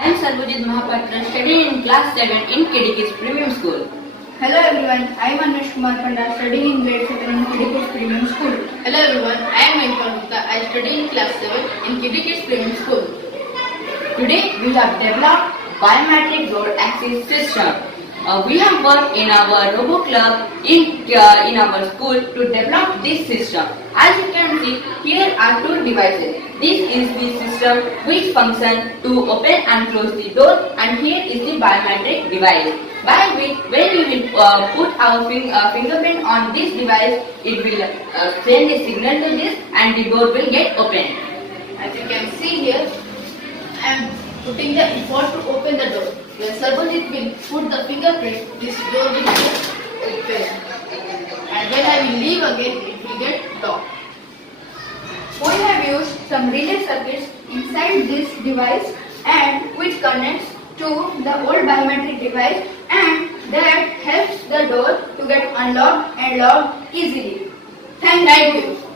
I am Sarvajit Mahapatra, studying in class 7 in Kiddy Premium School. Hello everyone, I am Anush Kumar Panda, studying in grade 7 in Kiddy Premium School. Hello everyone, I am Mahipal Gupta. I study in class 7 in Kiddy Premium School. Today we have developed biometric road access system. We have worked in our Robo Club in our school to develop this system. As you can see, here are two devices. This is the system which functions to open and close the door, and here is the biometric device. By which, when we will put our fingerprint on this device, it will send a signal to this, and the door will get opened. As you can see here, I am putting the effort to open the door. When Sarvajit will put the fingerprint, this door will get open. And when I will leave again, it will get locked. We have used some relay circuits inside this device and which connects to the old biometric device, and that helps the door to get unlocked and locked easily. Thank you.